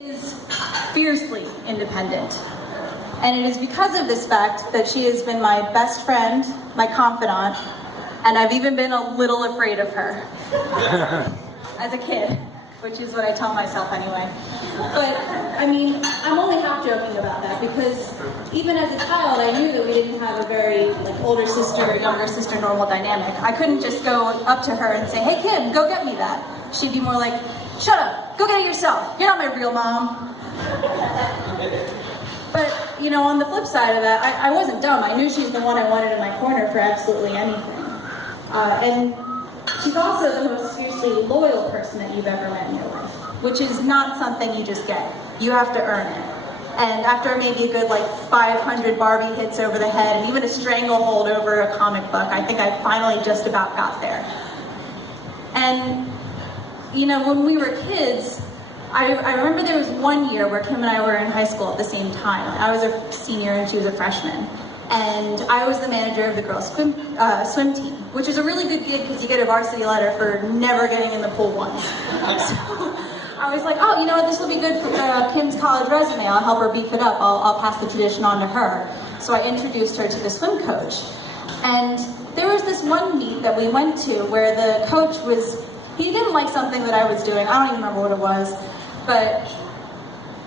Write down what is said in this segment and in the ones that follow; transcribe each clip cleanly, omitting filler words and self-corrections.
Is fiercely independent. And it is because of this fact that she has been my best friend, my confidant, and I've even been a little afraid of her as a kid, which is what I tell myself anyway. But, I mean, I'm only half joking about that because even as a child, I knew that we didn't have a very older sister, younger sister normal dynamic. I couldn't just go up to her and say, hey kid, go get me that. She'd be more like, shut up, go get it yourself. You're not my real mom. But, you know, on the flip side of that, I wasn't dumb. I knew she's the one I wanted in my corner for absolutely anything. And she's also the most fiercely loyal person that you've ever met in your life, which is not something you just get. You have to earn it. And after maybe a good 500 Barbie hits over the head and even a stranglehold over a comic book, I think I finally just about got there. And, you know, when we were kids, I remember there was one year where Kim and I were in high school at the same time. I was a senior and she was a freshman. And I was the manager of the girls' swim team, which is a really good gig because you get a varsity letter for never getting in the pool once. So I was like, oh, you know what, this will be good for Kim's college resume. I'll help her beef it up. I'll pass the tradition on to her. So I introduced her to the swim coach. And there was this one meet that we went to where the coach he didn't like something that I was doing. I don't even remember what it was. But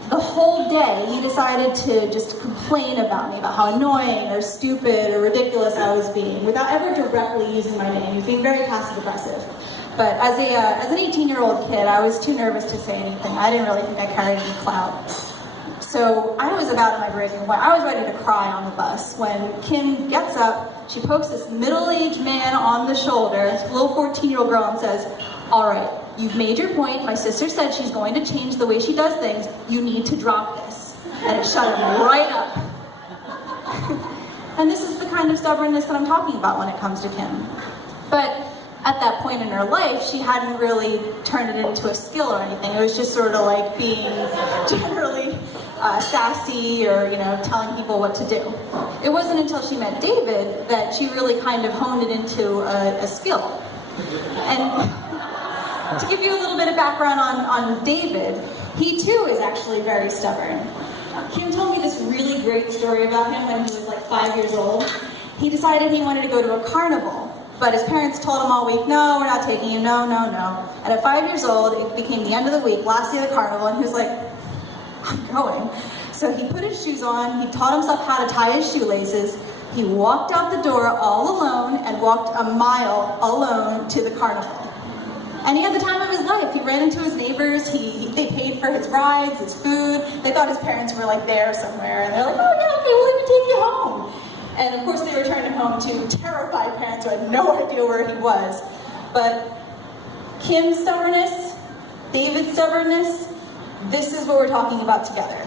the whole day, he decided to just complain about me, about how annoying or stupid or ridiculous I was being, without ever directly using my name. He was being very passive-aggressive. But as an 18-year-old kid, I was too nervous to say anything. I didn't really think I carried any clout. So I was about at my breaking point. I was ready to cry on the bus when Kim gets up, she pokes this middle-aged man on the shoulder, this little 14-year-old girl, and says, all right, you've made your point. My sister said she's going to change the way she does things. You need to drop this. And it shut him right up. And this is the kind of stubbornness that I'm talking about when it comes to Kim. But at that point in her life, she hadn't really turned it into a skill or anything. It was just sort of like being generally sassy or, you know, telling people what to do. It wasn't until she met David that she really kind of honed it into a skill. And to give you a little bit of background on David, he too is actually very stubborn. Kim told me this really great story about him when he was 5 years old. He decided he wanted to go to a carnival, but his parents told him all week, no, we're not taking you, no, no, no. And at 5 years old, it became the end of the week, last day of the carnival, and he was like, I'm going. So he put his shoes on, he taught himself how to tie his shoelaces, he walked out the door all alone and walked a mile alone to the carnival. And he had the time of his life. He ran into his neighbors, they paid for his rides, his food. They thought his parents were there somewhere, and they're like, oh yeah, okay, we'll even take you home. And of course they returned him home to terrified parents who had no idea where he was. But Kim's stubbornness, David's stubbornness, this is what we're talking about together.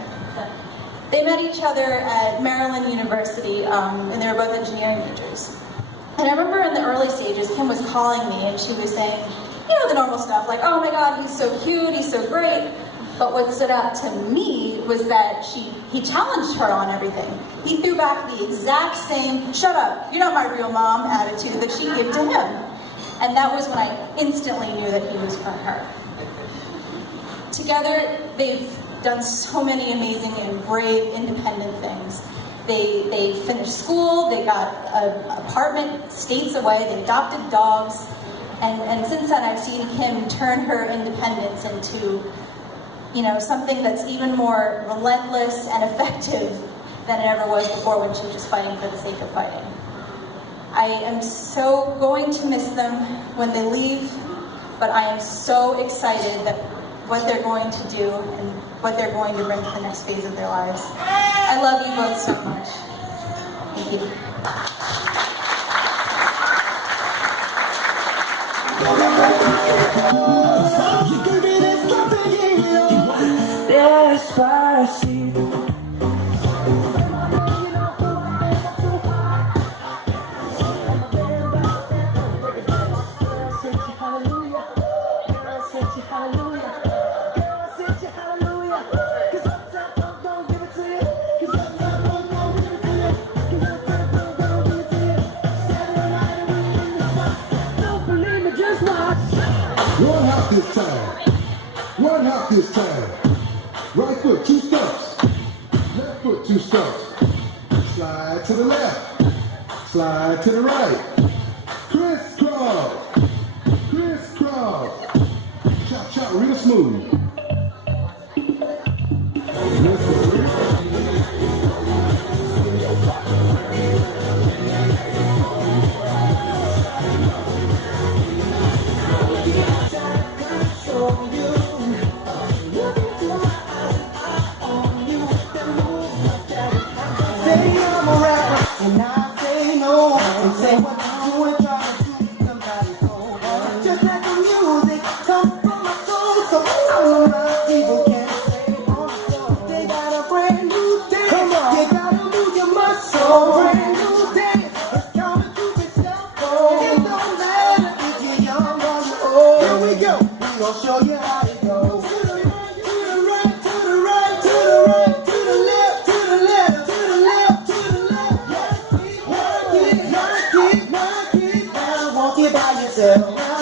They met each other at Maryland University, and they were both engineering majors. And I remember in the early stages, Kim was calling me and she was saying, you know, the normal stuff, like, oh my God, he's so cute, he's so great. But what stood out to me was that he challenged her on everything. He threw back the exact same, shut up, you're not my real mom attitude that she gave to him. And that was when I instantly knew that he was for her. Together, they've done so many amazing and brave, independent things. They finished school, they got an apartment states away, they adopted dogs. And since then, I've seen Kim turn her independence into, you know, something that's even more relentless and effective than it ever was before when she was just fighting for the sake of fighting. I am so going to miss them when they leave, but I am so excited that what they're going to do and what they're going to bring to the next phase of their lives. I love you both so much. Thank you. Despacito. One hop this time. One hop this time. foot, 2 stumps. Left foot, 2 stumps. Slide to the left. Slide to the right. Crisscross. Crisscross. Chop, chop, real smooth. And I say no, and say what you do and try to do somebody cold. Just like the music comes from my soul, so all of my people can say on the show. They got a brand new dance. Come on, you gotta move your muscle. Brand new dance. It's coming to the shuffle. It don't matter if you're young or you're old. Here we go. We gon' show you how it goes. To the right, to the right, to the right, to the right, to the left, to the left, to the left, to the left. Work it, now walk it by yourself.